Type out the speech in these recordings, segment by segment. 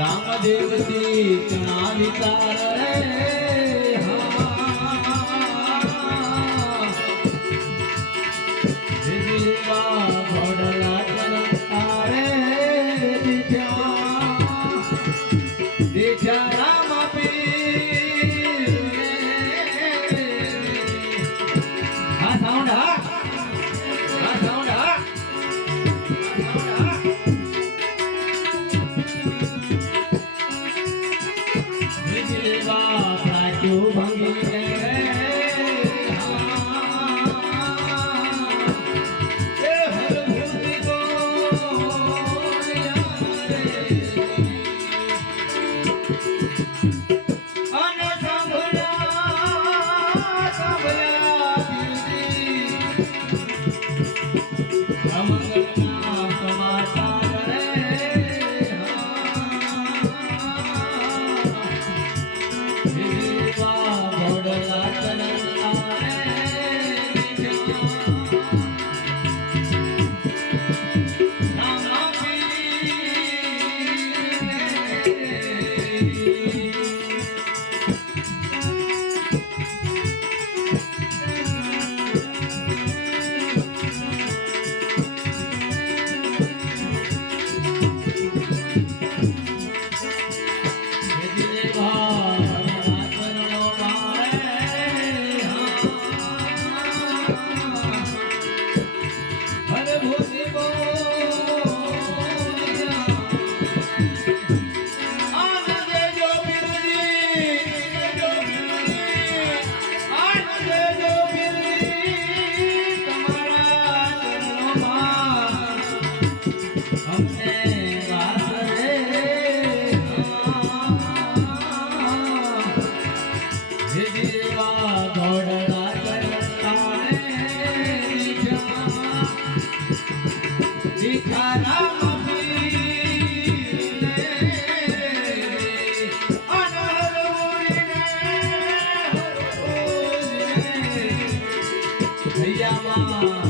રામદેવજી ચણા વિચાર રે 嗯。Yama.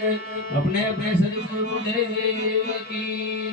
अपने अपने सदगुरु देव की